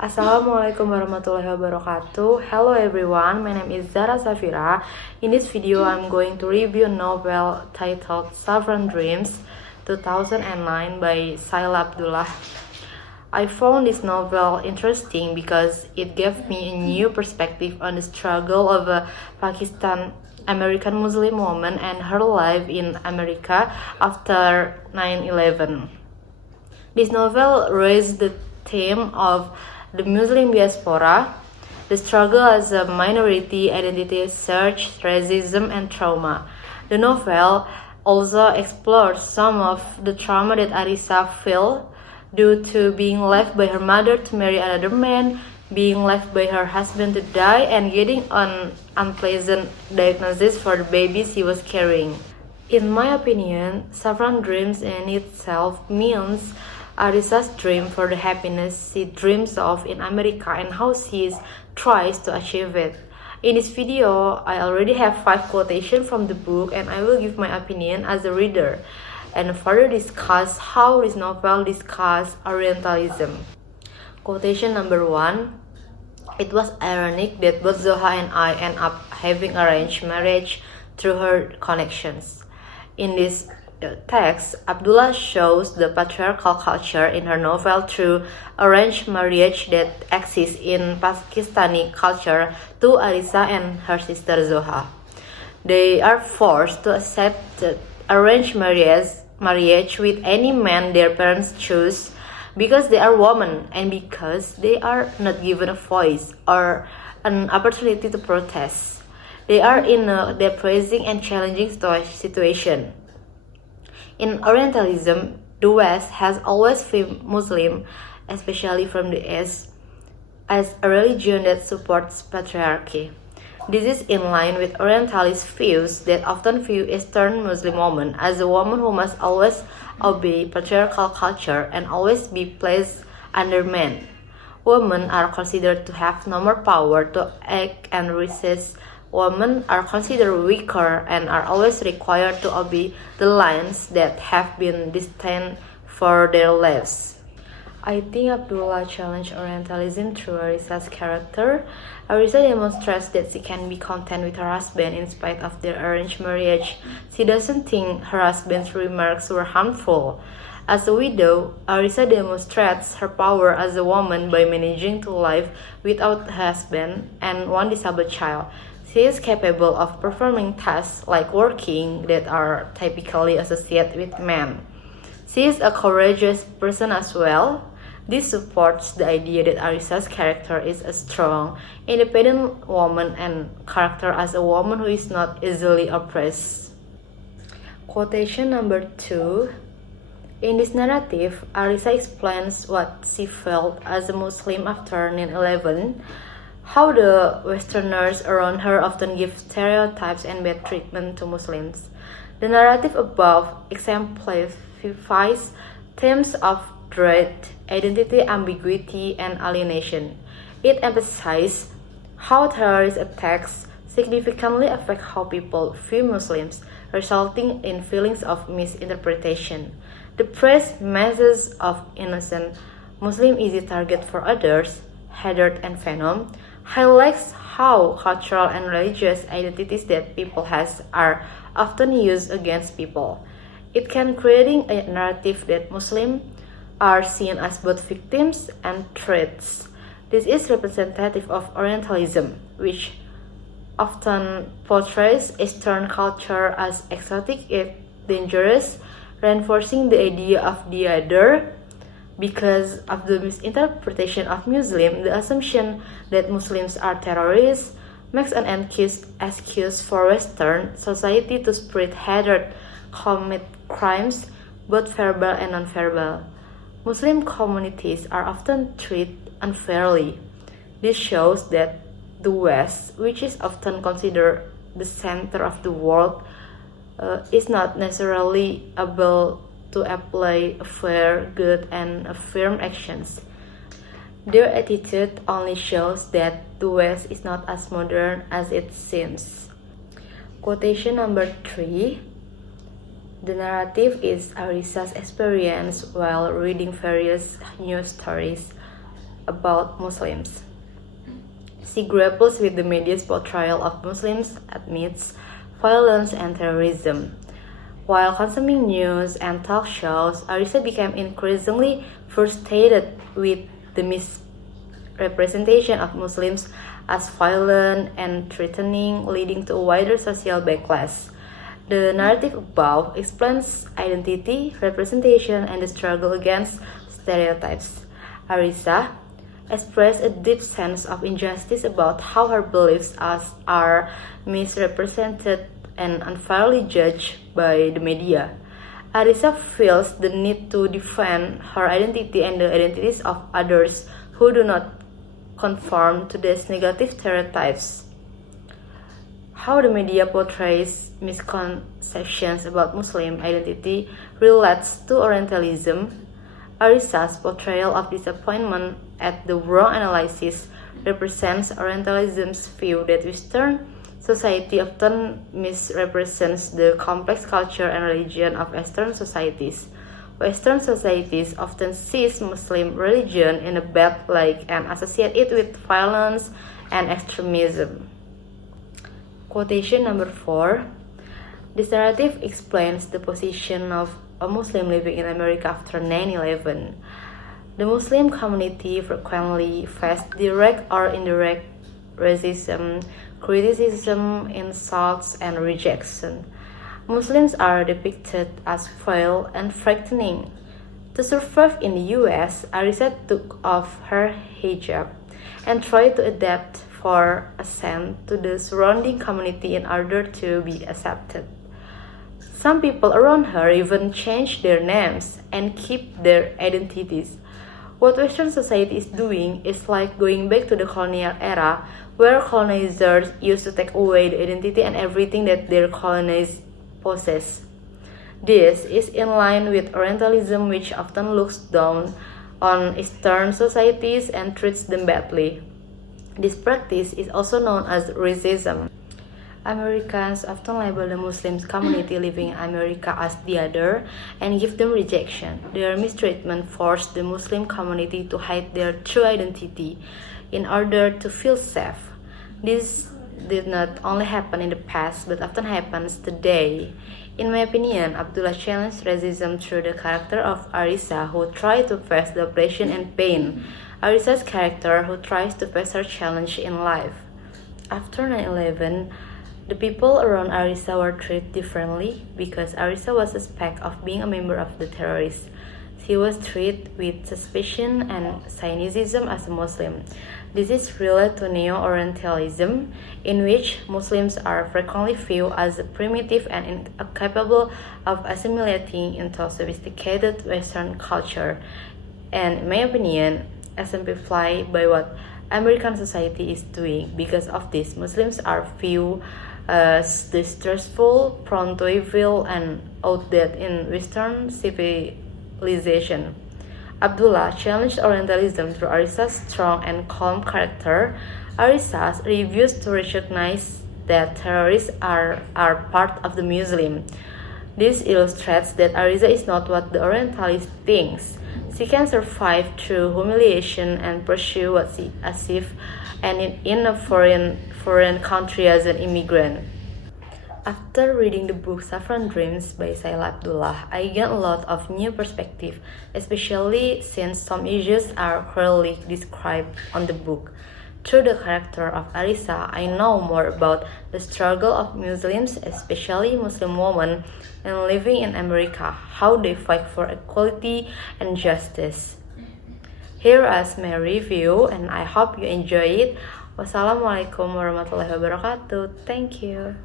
Assalamualaikum warahmatullahi wabarakatuh. Hello everyone, my name is Zara Safira. In this video, I'm going to review a novel titled Saffron Dreams 2009 by Saila Abdullah. I found this novel interesting because it gave me a new perspective on the struggle of a Pakistan American Muslim woman and her life in America after 9/11. This novel raised the theme of the Muslim diaspora, the struggle as a minority, identity search, racism, and trauma. The novel also explores some of the trauma that Arisa felt due to being left by her mother to marry another man, being left by her husband to die, and getting an unpleasant diagnosis for the baby she was carrying. In my opinion, Saffron Dreams in itself means Arisa's dream for the happiness she dreams of in America and how she tries to achieve it. In this video, I already have 5 quotations from the book and I will give my opinion as a reader and further discuss how this novel discusses Orientalism. Quotation number 1. It was ironic that both Zoha and I end up having arranged marriage through her connections. In this text, Abdullah shows the patriarchal culture in her novel through arranged marriage that exists in Pakistani culture to Arisa and her sister Zoha. They are forced to accept the arranged marriage with any man their parents choose because they are women and because they are not given a voice or an opportunity to protest. They are in a depressing and challenging situation. In Orientalism, the West has always viewed Muslim, especially from the East, as a religion that supports patriarchy. This is in line with Orientalist views that often view Eastern Muslim women as a woman who must always obey patriarchal culture and always be placed under men. Women are considered to have no more power to act and resist. Women are considered weaker and are always required to obey the lines that have been destined for their lives. I think Abdullah challenged Orientalism through Arisa's character. Arisa demonstrates that she can be content with her husband in spite of their arranged marriage. She doesn't think her husband's remarks were harmful. As a widow, Arisa demonstrates her power as a woman by managing to live without a husband and one disabled child. She is capable of performing tasks like working that are typically associated with men. She is a courageous person as well. This supports the idea that Arisa's character is a strong, independent woman and character as a woman who is not easily oppressed. Quotation number 2. In this narrative, Arisa explains what she felt as a Muslim after 9/11. How the Westerners around her often give stereotypes and bad treatment to Muslims. The narrative above exemplifies themes of dread, identity ambiguity, and alienation. It emphasizes how terrorist attacks significantly affect how people view Muslims, resulting in feelings of misinterpretation. The praised message of innocent Muslim easy target for others, hatred and venom, highlights how cultural and religious identities that people has are often used against people. It can creating a narrative that Muslims are seen as both victims and threats. This is representative of Orientalism, which often portrays Eastern culture as exotic yet dangerous, reinforcing the idea of the other. Because of the misinterpretation of Muslim, the assumption that Muslims are terrorists makes an excuse for Western society to spread hatred, commit crimes, both verbal and non-verbal. Muslim communities are often treated unfairly. This shows that the West, which is often considered the center of the world, is not necessarily able to apply fair, good, and firm actions. Their attitude only shows that the West is not as modern as it seems. Quotation number 3. The narrative is Arisa's experience while reading various news stories about Muslims. She grapples with the media's portrayal of Muslims amidst violence and terrorism. While consuming news and talk shows, Arisa became increasingly frustrated with the misrepresentation of Muslims as violent and threatening, leading to a wider social backlash. The narrative above explains identity, representation, and the struggle against stereotypes. Arisa expressed a deep sense of injustice about how her beliefs are misrepresented and unfairly judged by the media. Arisa feels the need to defend her identity and the identities of others who do not conform to these negative stereotypes. How the media portrays misconceptions about Muslim identity relates to Orientalism. Arisa's portrayal of disappointment at the wrong analysis represents Orientalism's view that Western society often misrepresents the complex culture and religion of Eastern societies. Western societies often sees Muslim religion in a bad light and associate it with violence and extremism. Quotation number 4. This narrative explains the position of a Muslim living in America after 9/11. The Muslim community frequently faced direct or indirect racism, criticism, insults, and rejection. Muslims are depicted as vile and frightening. To survive in the US, Arisa took off her hijab and tried to adapt for assent to the surrounding community in order to be accepted. Some people around her even changed their names and keep their identities. What Western society is doing is like going back to the colonial era, where colonizers used to take away the identity and everything that their colonized possess. This is in line with Orientalism, which often looks down on Eastern societies and treats them badly. This practice is also known as racism. Americans often label the Muslim community living in America as the other and give them rejection. Their mistreatment forced the Muslim community to hide their true identity in order to feel safe. This did not only happen in the past but often happens today. In my opinion, Abdullah challenged racism through the character of Arisa, who tried to face the oppression and pain. Arisa's character, who tries to face her challenge in life. After 9/11, the people around Arisa were treated differently because Arisa was suspected of being a member of the terrorists. She was treated with suspicion and cynicism as a Muslim. This is related to Neo-Orientalism, in which Muslims are frequently viewed as primitive and incapable of assimilating into sophisticated Western culture, and in my opinion, exemplified by what American society is doing. Because of this, Muslims are viewed as distrustful, prone to evil, and outdated in Western civilization. Abdullah challenged Orientalism through Arisa's strong and calm character. Arisa refused to recognize that terrorists are part of the Muslim. This illustrates that Arisa is not what the Orientalist thinks. She can survive through humiliation and pursue what she achieves and in a foreign country as an immigrant. After reading the book Saffron Dreams by Saila Abdullah, I gained a lot of new perspective, especially since some issues are clearly described on the book. Through the character of Arisa, I know more about the struggle of Muslims, especially Muslim women, and living in America, how they fight for equality and justice. Here is my review, and I hope you enjoy it. Wassalamualaikum warahmatullahi wabarakatuh. Thank you.